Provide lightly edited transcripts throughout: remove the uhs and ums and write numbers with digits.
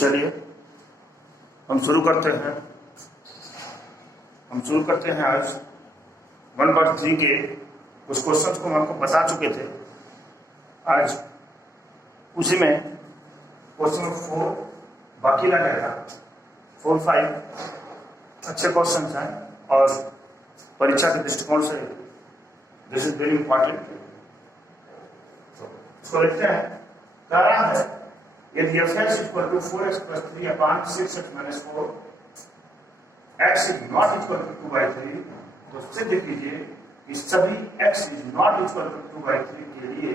चलिए हम शुरू करते हैं आज 1/3 के कुछ क्वेश्चंस को हम आपको बता चुके थे। आज उसी में क्वेश्चन नंबर 4 बाकी रह गया था। 4, 5 अच्छे क्वेश्चन हैं और परीक्षा के दृष्टिकोण से दिस इज वेरी इंपॉर्टेंट। तो इसको देखते हैं। कह रहा है यदि f(x) = 4x + 3/6x - 4 x is not equal to 2/3, तो सिद्ध कीजिए कि सभी x is not equal to 2/3 के लिए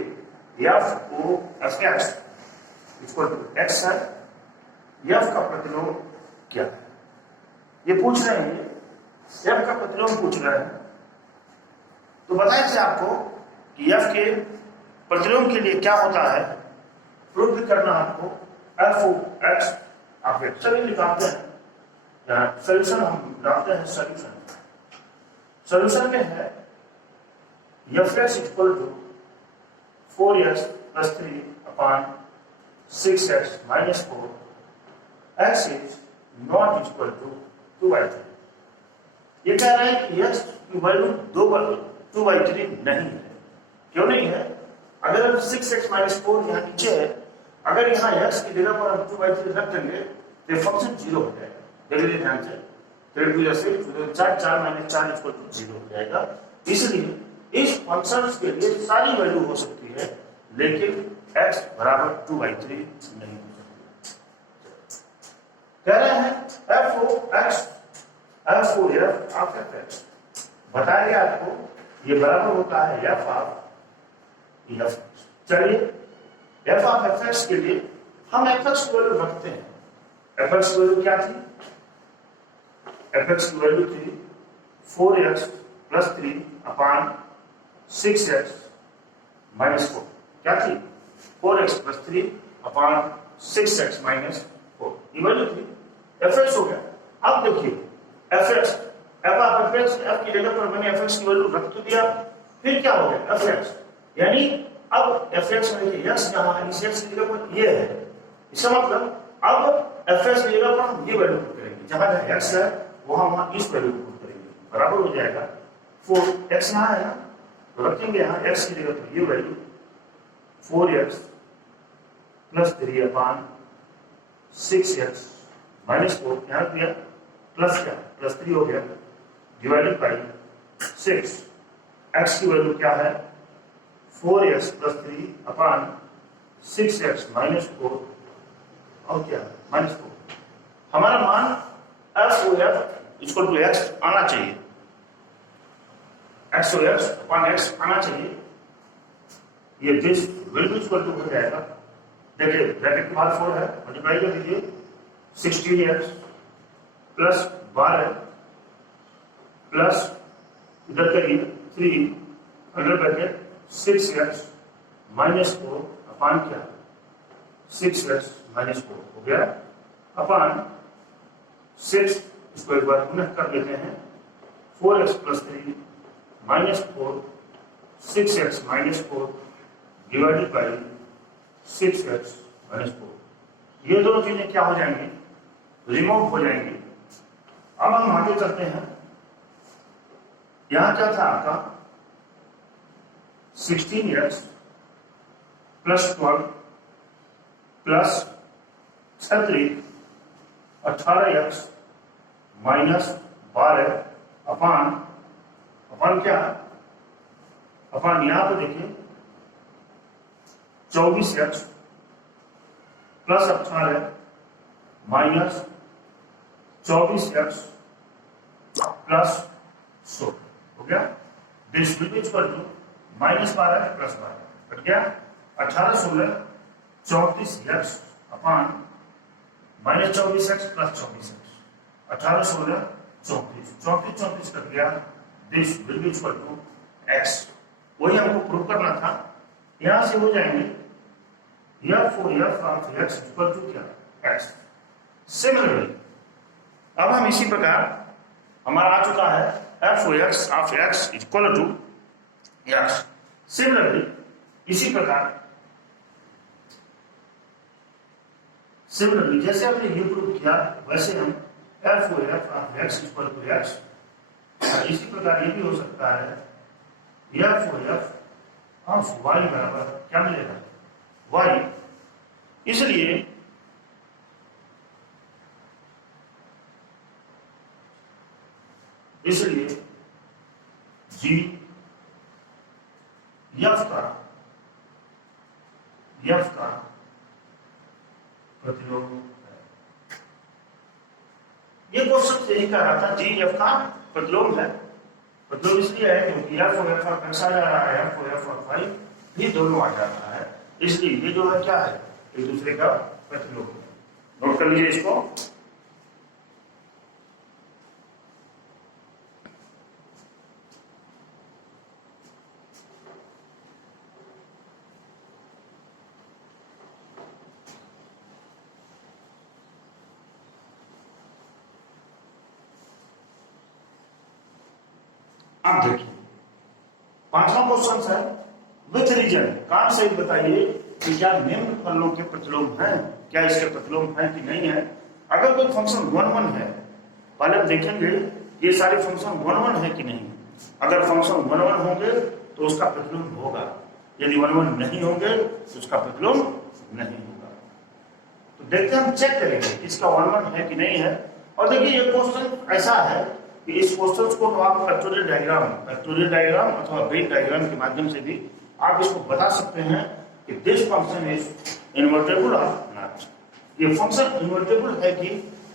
f(x) = x है। f का प्रतिलोम क्या है ये पूछ रहे हैं। f का प्रतिलोम पूछ रहे हैं तो बताए थे आपको कि f के प्रतिलोम के लिए क्या होता है। प्रूव भी करना आपको। f(x) आप सभी निकालते हैं, सोल्यूशन हम डालते हैं। सोल्यूशन में है f(x) = 4x + 3/6x - 4 x is not equal to 2/3। ये कह रहे हैं कि x की वैल्यू 2/3 नहीं है। क्यों नहीं है? अगर 6x - 4 यहाँ नीचे है, अगर यहाँ x की जगह पर हम 2/3 रख देंगे तो फंक्शन 0 हो जाएगा। देखिए ध्यान से, 3 2 से 4 4 - 4 = 0 हो जाएगा। इसलिए इस फंक्शन के लिए सारी वैल्यू हो सकती है, लेकिन x = 2/3 नहीं हो सकती। कह रहे हैं f(x) बताया गया आपको ये बराबर होता है f(f)। चलिए f(f)(x) के लिए हम f(x) की वैल्यू रखते हैं। f(x) की वैल्यू क्या थी? f(x) की वैल्यू थी 4x + 3/6x - 4। क्या थी? 4x + 3/6x - 4 ये वैल्यू थी। f(x) हो गया। अब देखिए f(x) f की जगह पर मैंने f(x) की वैल्यू रख तो दिया, फिर क्या हो गया f(x) यानी अब f(x) में देखिए x जहां है, इस x की जगह पर ये है। इसका मतलब अब f(x) की जगह पर हम ये वैल्यू पुट करेंगे। जहां x है वहां इस वैल्यू को पुट करेंगे, बराबर हो जाएगा 4x यहां है ना, तो रखेंगे यहां x की जगह पर ये वैल्यू 4x + 3/6x - 4 यहां किया प्लस क्या +3 हो गया डिवाइडेड बाय 6। x की वैल्यू क्या है? 4x + 3/6x - 4 और क्या -4। हमारा मान f(x) आना चाहिए। x आना चाहिए। ये दिस वैल्यू हो जाएगा। देखिए ब्रैकेट के बाहर 4 है, मल्टीप्लाई कर दीजिए 16x + 12 प्लस इधर करिए 3 अंडर ब्रैकेट 6x - 4 अपान क्या 6x - 4 हो गया अपान 6। इसको एक बार पुनः कर लेते हैं। 4x + 3 - 4 6x - 4 divided by 6x - 4। ये दोनों चीजें क्या हो जाएंगी? रिमूव हो जाएंगी। अब हम आगे चलते हैं। यहां क्या था आपका 16x + 12 प्लस 18x - 12 अपान क्या अपान यहां पे देखिए 24x + 18 - 24x + 16 हो गया। This will be equal to -12 + 12 cut गया 18 16 34x अपान -24x + 24x 18 16 34 34 कट गया। This will be equal to x। वही हमको प्रूव करना था। यहां से हो जाएंगे f(x) = क्या x। सिमिलरली अब हम इसी प्रकार हमारा आ चुका है f(x) = x। सिमिलरली इसी प्रकार सिमिलरली जैसे हमने ये प्रूव किया वैसे हम F O F of X equal to X, इसी प्रकार ये भी हो सकता है F O F of Y बराबर क्या मिलेगा वाई। इसलिए जी एफ का प्रतिलोम है। ये क्वेश्चन यही कह रहा था जी एफ का प्रतिलोम है। प्रतिलोम इसलिए है क्योंकि F O F of X आ जा रहा है, F O F of Y भी दोनों आ जा रहा है, इसलिए ये जो है क्या है एक दूसरे का प्रतिलोम है। नोट कर लीजिए इसको। आप देखिए पांचवा क्वेश्चन है विथ रीजन। काम से बताइए कि क्या निम्न फलों के प्रतिलोम हैं, क्या इसके प्रतिलोम हैं कि नहीं है। अगर कोई फंक्शन 1 1 है, पहले हम देखेंगे ये सारे फंक्शन 1 1 है कि नहीं। अगर फंक्शन 1 1 होंगे तो उसका प्रतिलोम होगा, यदि 1 1 नहीं होंगे तो उसका प्रतिलोम नहीं होगा। तो देखते हैं, हम चेक करेंगे इसका 1 1 है कि नहीं है। और देखिए ये क्वेश्चन ऐसा है कि इस क्वेश्चन को आप फैक्टोरियल डायग्राम अथवा वेन डायग्राम के माध्यम से भी आप इसको बता सकते हैं कि दिस फंक्शन इज इन्वर्टेबल और नॉट। ये फंक्शन इन्वर्टेबल है कि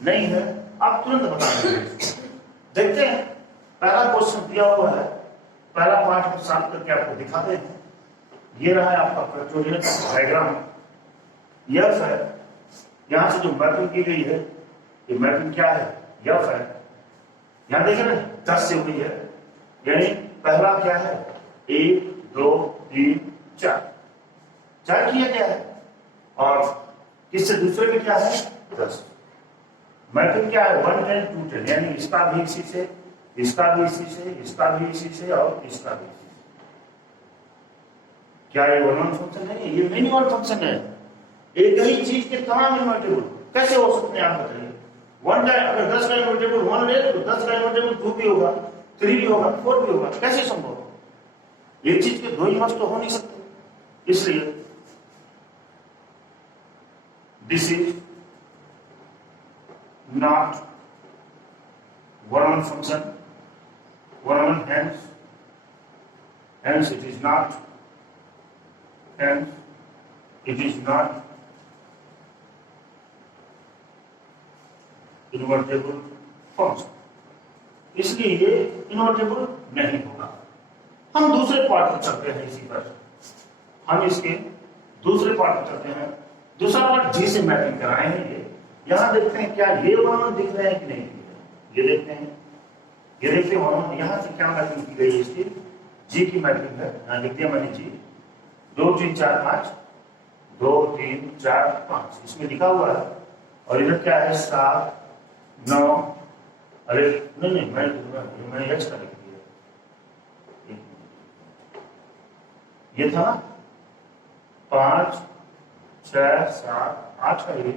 नहीं है आप तुरंत बता देंगे। देखते हैं, पहला क्वेश्चन दिया हुआ है, पहला पार्ट को सॉल्व करके आपको दिखाते हैं। ये रहा है आपका फैक्टोरियल डायग्राम, यह है यहां से जो मैपिंग की गई है, ये मैपिंग क्या है यह है। यहां देखिए ना 10 से हुई है, यानी पहला क्या है 1 2 3 4 किया गया है, और किससे दूसरे में क्या है 10। मैपिंग क्या है 1 10 2 10, यानी इसका भी इसी से, इसका भी इसी से, इसका भी इसी से और इसका भी इसी से। क्या ये वन वन फंक्शन है? ये मिनिमल फंक्शन है। एक ही चीज के तमाम इन्वर्टेबल कैसे हो सकते हैं आप बताइए। वन का अगर 10 का इन्वर्टेबल 1 ले तो 10 का इन्वर्टेबल 2 भी होगा, 3 भी होगा, 4 भी होगा, कैसे संभव। एक चीज के दो इन्वर्स तो हो नहीं सकते। इसलिए this is not one one function, one one hence it is not, invertible function, इसलिए ये इन्वर्टेबल नहीं होगा। हम दूसरे पार्ट पर चलते हैं, इसी पर हम इसके दूसरे पार्ट पर चलते हैं। दूसरा पार्ट जी से मैपिंग कराए हैं। ये यहां देखते हैं क्या ये वन दिख रहे हैं कि नहीं दिख रहे। ये देखते हैं, ये देखते हैं वन यहां से क्या मैपिंग की गई है, इसकी जी की मैपिंग है। यहां लिख दिया मैंने जी 2 3 4 5, 2 3 4 5 इसमें लिखा हुआ है। और इधर क्या है 7 9, अरे नहीं मैंने एक्स्ट्रा लिख दिया, ये था 5 6 7 8 का ये,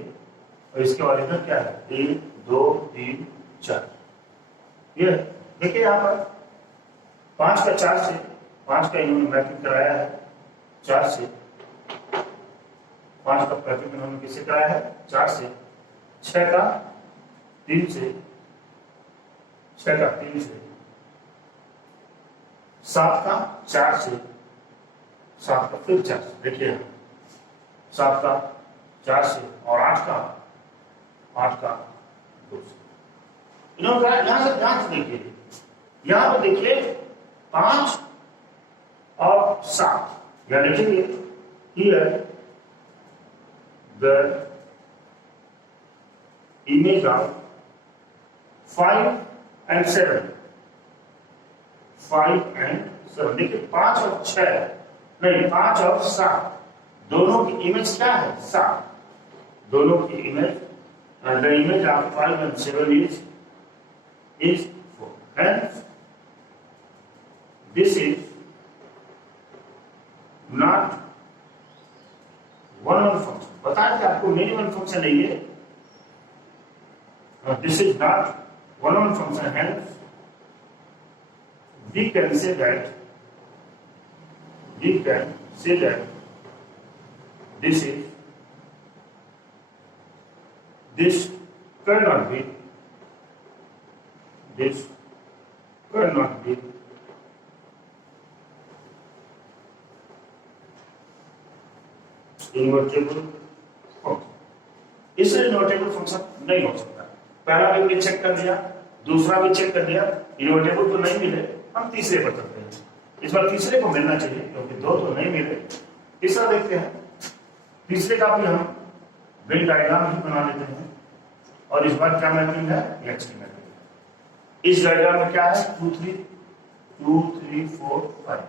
और इसके बाद इधर क्या है 1 2 3 4। ये देखिए यहाँ पर 5 का 4 से, 5 का इन्होंने मैपिंग कराया है 4 से, 5 का मैपिंग इन्होंने किससे कराया है 4 से, 6 का 3 से, 6 का 3 से, 7 का 4 से, 7 का फिर 4 से, देखिए 7 का 4 से, और 8 का 2 से। इन्होंने यहां से ध्यान से देखिए, यहां पर देखिए 5 और 7, या लिखेंगे here the image of 5 and 7, 5 and 7। देखिए 5 और 6 नहीं, 5 और 7 दोनों की इमेज क्या है 7, दोनों की image, the image of 5 and 7 is 4, and this is not one function, बताया कि आपको मिनिमम फंक्शन है ये, this is not one on function, hence we can say that this cannot be invertible function. इसलिए इन्वर्टेबल फंक्शन नहीं हो सकता। पहला भी हमने चेक कर दिया, दूसरा भी चेक कर दिया, इन्वर्टेबल तो नहीं मिले, हम तीसरे पर चलते हैं। इस बार तीसरे को मिलना चाहिए क्योंकि दो तो नहीं मिले। तीसरा देखते हैं, तीसरे का भी हम वेन डायग्राम ही बना लेते हैं और इस बार क्या मैपिंग है, एक्स की मैपिंग। इस डायग्राम में क्या है, 2 3 4 5,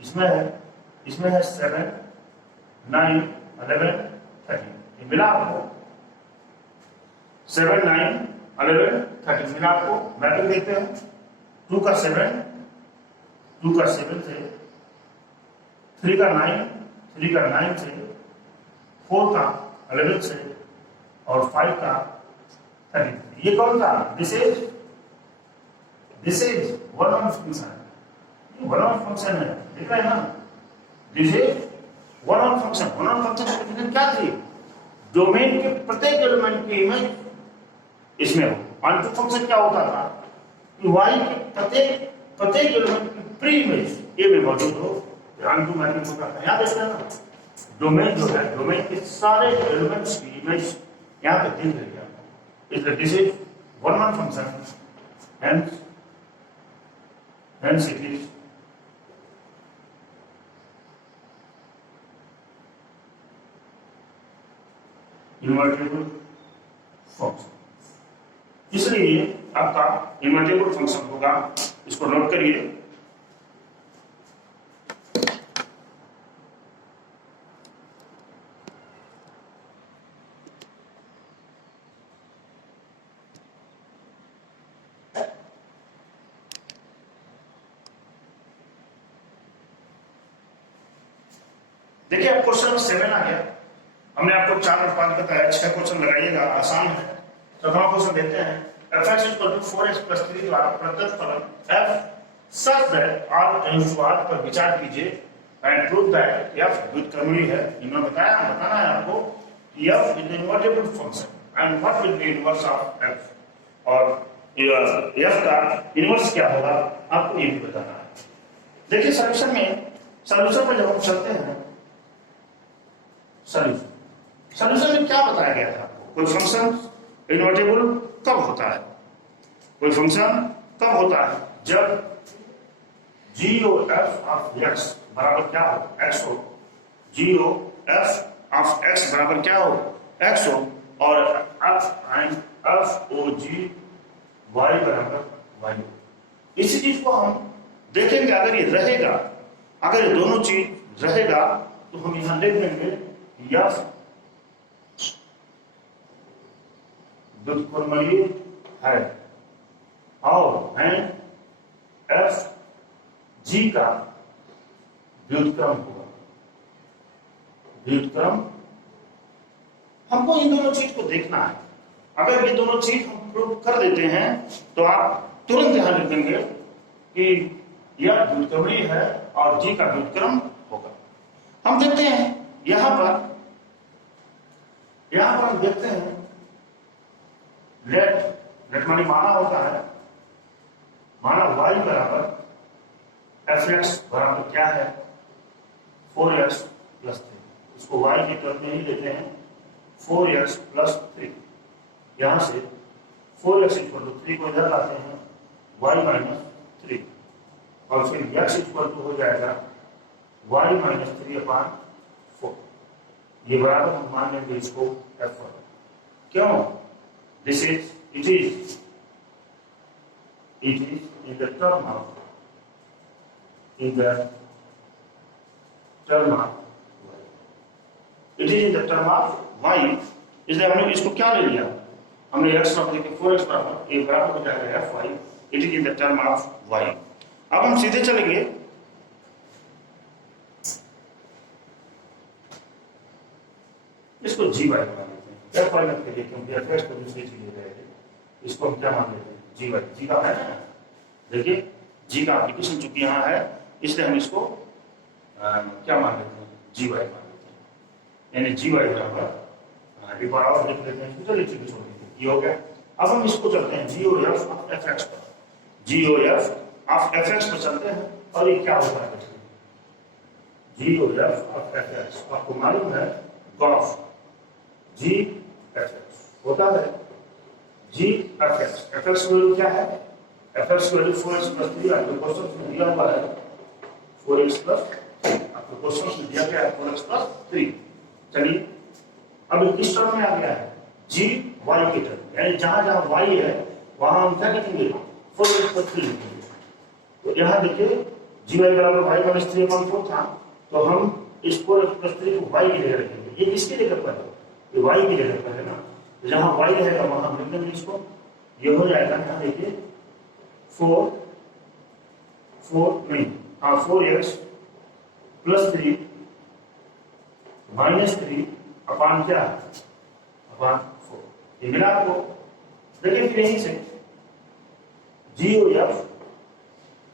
इसमें है 7 9 11 13, ये मिला आपको 7 9 11 13 मिला आपको। मैपिंग देखते हैं, 2 का 7 से, 3 का 9 से, 4 का 11 से और 5 का 13। ये कौन था, this is one on function, ये वन ऑन फंक्शन है, देख रहे हैं ना, this is one on function. One on function की डेफिनेशन क्या थी, डोमेन के प्रत्येक एलिमेंट की इमेज इसमें हो। ऑनटू फंक्शन क्या होता था कि y के प्रत्येक एलिमेंट की प्री इमेज ए में मौजूद हो, ऑनटू मैपिंग होता था। याद रखना ना, डोमेन जो है, डोमेन के सारे एलिमेंट्स की इमेज यहां पे दिख रही है। इसलिए this is one on function, hence it is invertible function. इसलिए आपका इन्वर्टेबल फंक्शन होगा, इसको नोट करिए। देखिए अब क्वेश्चन नंबर 7 आ गया। हमने आपको 4 और 5 बताया, 6 क्वेश्चन लगाइएगा, आसान है। तो हम क्वेश्चन देखते हैं, f(x = 4x + 3) द्वारा प्रदत्त फलन f such that r → r पर विचार कीजिए एंड प्रूव दैट f व्युत्क्रमणीय है। इन्होंने बताना है आपको कि f is invertible function and what will be inverse of f, और f का इनवर्स क्या होगा आपको ये भी बताना है। देखिए सॉल्यूशन में जब हम चलते हैं, सॉल्यूशन में क्या बताया गया था आपको, कोई फंक्शन इन्वर्टेबल कब होता है, कोई फंक्शन कब होता है, जब g(f) (x) बराबर क्या हो, x हो, g(f) (x) बराबर क्या हो, x हो, और f(g) y बराबर y हो। इसी चीज को हम देखेंगे। अगर ये रहेगा, अगर ये दोनों चीज रहेगा तो हम यहां लिख देंगे f व्युत्क्रमणीय है और f g का व्युत्क्रम होगा। व्युत्क्रम हमको इन दोनों चीज को देखना है। अगर ये दोनों चीज हम प्रूव कर देते हैं तो आप तुरंत ध्यान रखेंगे कि यह व्युत्क्रमणीय है और g का व्युत्क्रम होगा। हम देखते हैं यहां पर हम देखते हैं लेट मानी माना होता है, माना y बराबर f(x) बराबर क्या है, 4x + 3। इसको y के टर्म में ही लेते हैं, 4x + 3। यहां से 4x = 3 को इधर लाते हैं, y - 3, और फिर x = हो जाएगा y - 3/4। ये बराबर हम मान लेंगे इसको f1। क्यों, it is in the term of y. It is in the term of y, इसलिए हमने इसको क्या ले लिया, हमने x रख दिया, 4x बराबर ये बराबर हो जाएगा fy। It is in the term of y। अब हम सीधे चलेंगे, इसको जी वाई मान लेते हैं एफ वाई मत करिए क्योंकि एफ एक्स तो दूसरी चीज है, इसको हम क्या मान लेते हैं जी वाई। जी का है ना, देखिए जी का एप्लीकेशन चूंकि यहाँ है इसलिए हम इसको क्या मान लेते हैं जी वाई मान लेते हैं, यानी जी वाई बराबर एक बार और लिख लेते हैं, चलिए चीज छोड़ दीजिए ये हो गया। अब हम इसको चलते हैं G O F of F X पर, G O F of F X पर चलते हैं और ये क्या होता है G O F of F X आपको मालूम है गॉफ जी एफ एक्स होता है G F X. F X value क्या है, F X value 4x plus 3 आपके क्वेश्चन में दिया हुआ है 4x प्लस, आपको क्वेश्चन में दिया गया है 4x प्लस 3। चलिए अब किस टर्म में आ गया है जी वाई की टर्म, यानी जहां जहां वाई है वहां हम क्या लिखेंगे 4x प्लस 3 लिखेंगे। तो यहाँ देखिए जी वाई बराबर वाई माइनस 3 अपॉन 4 था, तो हम इस 4x प्लस 3 को वाई की जगह रखेंगे। ये किसकी जगह पर है, ये वाई की जगह पर है ना, तो जहां वाई रहेगा वहां हम लिख देंगे इसको, ये हो जाएगा यहाँ देखिए 4x प्लस 3 माइनस 3 अपॉन क्या अपॉन 4, ये मिला आपको। देखिए फिर यहीं से G O F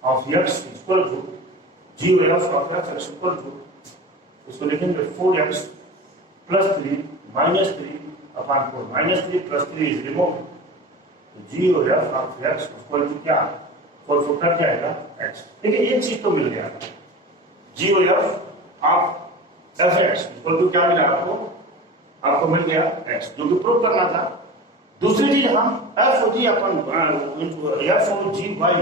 of X equal to G O F of X equal to इसको लिखेंगे 4x plus 3 minus 3 upon 4, minus 3 plus 3 is remove, G O F of X equal to क्या 4 4 कट जाएगा x। देखिए ये चीज तो मिल गया, G O F of F X equal to क्या मिला आपको मिल गया x, जो कि प्रूव करना था। दूसरी चीज हम एफ ओ जी अपन एफ ओ जी वाई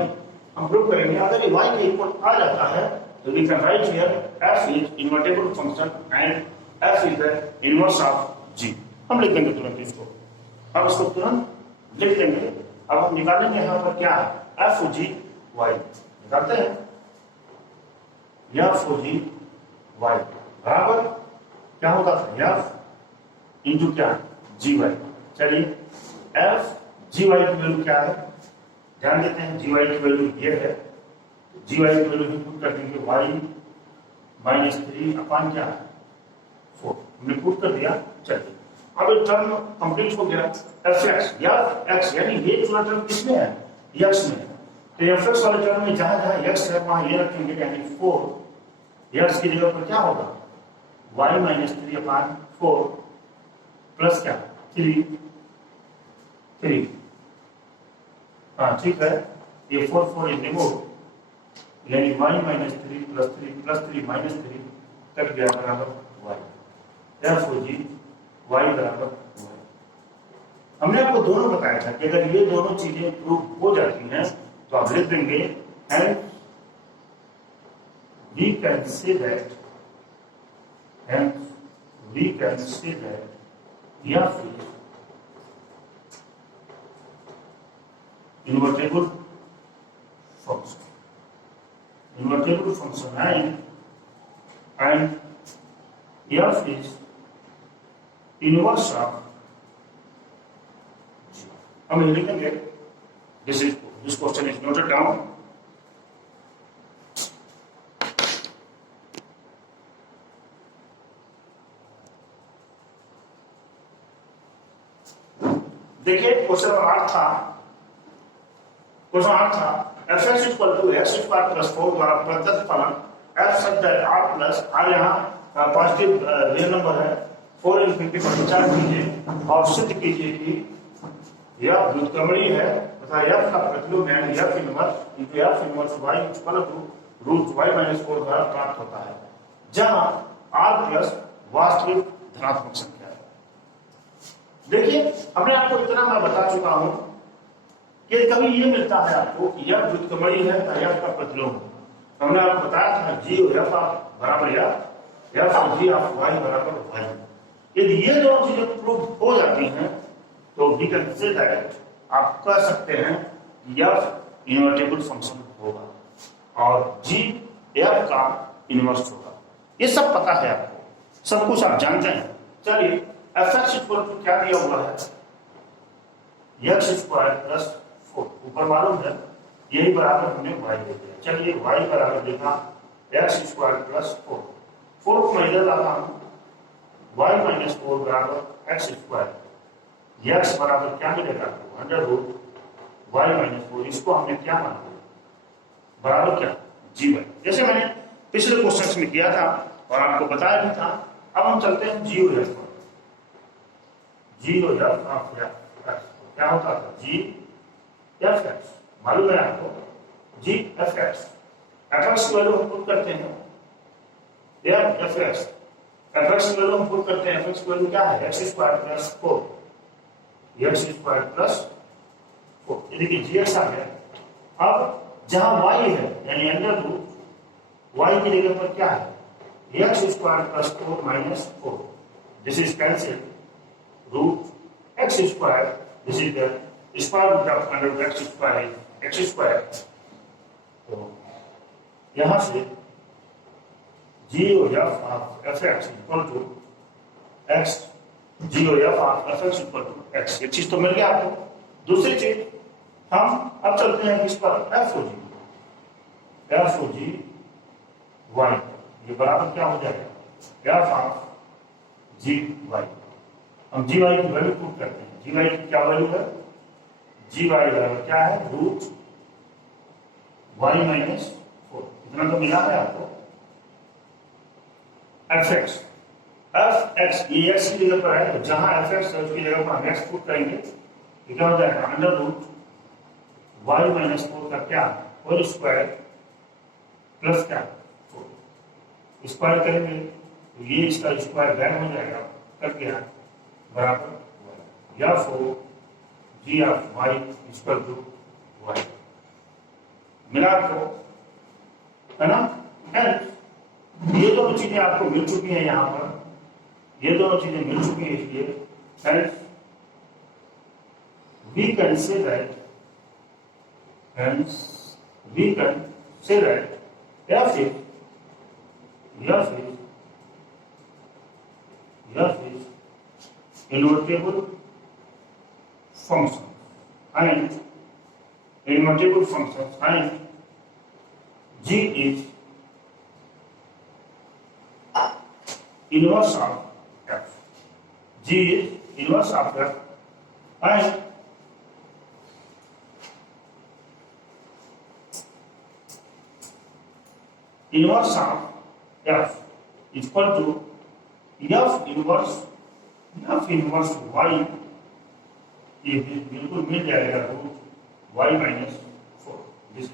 हम प्रूव करेंगे, अगर ये y के इक्वल आ जाता है तो we can write here f is invertible function and f is the inverse of g। हम लिख देंगे तुरंत इसको, अब इसको तुरंत लिख देंगे। अब हम निकालेंगे यहाँ पर क्या है एफ ओ जी वाई, निकालते हैं एफ ओ जी वाई बराबर क्या होता था एफ इंटू क्या जी वाई। चलिए एफ जी वाई की वैल्यू क्या है ध्यान देते हैं, जी वाई की वैल्यू ये है, जी वाई की वैल्यू पुट कर देंगे वाई माइनस 3 अपॉन क्या 4, हमने पुट कर दिया। चलिए अब एक टर्म कंप्लीट हो गया एफ एक्स या एक्स, यानी ये पूरा टर्म किसमें है एक्स में, तो एफ एक्स वाले टर्म में जहां जहां एक्स है वहां ये रखेंगे, यानी 4 एक्स की जगह पर क्या होगा वाई माइनस 3 अपॉन 4 प्लस क्या 3, हाँ ठीक है, ये 4 इज रिमूव, यानी Y minus 3 plus 3 minus 3 cut गया बराबर Y, F O G Y बराबर वाई। हमने आपको दोनों बताया था कि अगर ये दोनों चीजें प्रूव हो जाती हैं तो आप लिख देंगे and we can say that या फिर invertible function and f is inverse of g। हम ये लिखेंगे this question is noted down। देखिए क्वेश्चन 8 था, क्वेश्चन 8 था F X equal to X square plus 4 द्वारा प्रदत्त फलन F such that R plus R यहाँ पॉजिटिव रियल नंबर है 4 इनफिनिटी पर विचार कीजिए और सिद्ध कीजिए कि यह व्युत्क्रमणीय है तथा एफ का प्रतिलोम यानी F inverse into F inverse Y equal to root Y minus 4 द्वारा प्राप्त होता है, जहां आर प्लस वास्तविक धनात्मक संख्या है। देखिए हमने आपको इतना मैं बता चुका हूं कि कभी ये मिलता है आपको कि यह व्युत्क्रमणीय है या एफ का प्रतिलोम है, हमने आपको बताया था जी एफ बराबर एफ और जी ऑफ वाई बराबर वाई। यदि ये दोनों चीजें प्रूव हो जाती हैं तो वी कैन से दैट आप कह सकते हैं एफ इनवर्टेबल फंक्शन होगा और जी एफ का इनवर्स होगा। ये सब पता है आपको, सब कुछ आप जानते हैं। चलिए एफ एक्स इक्वल टू क्या दिया हुआ है एक्स स्क्वायर प्लस 4, ऊपर मालूम है यही बराबर हमने y दे दिया। चलिए y बराबर लिखा एक्स स्क्वायर प्लस 4 को मैं इधर लाता हूं y माइनस 4 बराबर एक्स स्क्वायर। एक्स बराबर क्या मिलेगा आपको? Under root y minus 4। इसको हमने क्या माना? बराबर क्या? G Y. जैसे मैंने पिछले क्वेश्चन में किया था और आपको बताया भी था। अब हम चलते हैं जी ओ एफ पर। G O F of x क्या होता था? जी एफ एक्स। मालूम है आपको? जी एफ एक्स। एफ एक्स की वैल्यू हम पुट करते हैं एफ एक्स। एफ एक्स की वैल्यू हम पुट करते हैं। एफ एक्स की वैल्यू क्या है? X square plus 4। X square plus 4। ये देखिए जी एक्स आ गया। अब जहां y है यानी अंडर रूट y की जगह पर क्या है? X square plus 4 minus 4। This is cancel. Root X square, this is the square root of under root X square, X square. तो यहां से G O F of F X equal to X. G O F of F X equal to X. एक चीज तो मिल गया आपको। दूसरी चीज हम अब चलते हैं किस पर? F O G. F O G Y ये बराबर क्या हो जाएगा? F of G Y. हम जी वाई की वैल्यू पुट करते हैं। जी वाई की क्या वैल्यू है? जी वाई बराबर क्या है? Root Y minus 4। इतना तो मिला है आपको। एफ एक्स, एफ एक्स ये एक्स की जगह पर है तो जहां एफ एक्स है उसकी जगह पर हम एक्स पुट करेंगे तो क्या हो जाएगा? अंडर रूट वाई माइनस 4 का क्या? होल स्क्वायर प्लस क्या? 4। स्क्वायर करेंगे तो ये इसका स्क्वायर गायब हो जाएगा। कर क्या? बराबर या F O G of Y equal to Y. मिला आपको, है ना? ये दोनों चीजें आपको मिल चुकी हैं यहां पर। ये दोनों चीजें मिल चुकी हैं इसलिए we can say that, hence we can say that f is invertible function and invertible function and g is inverse of f. G is inverse of f and inverse of f equal to f inverse y। ये बिल्कुल मिल जाएगा रूट y minus 4। This is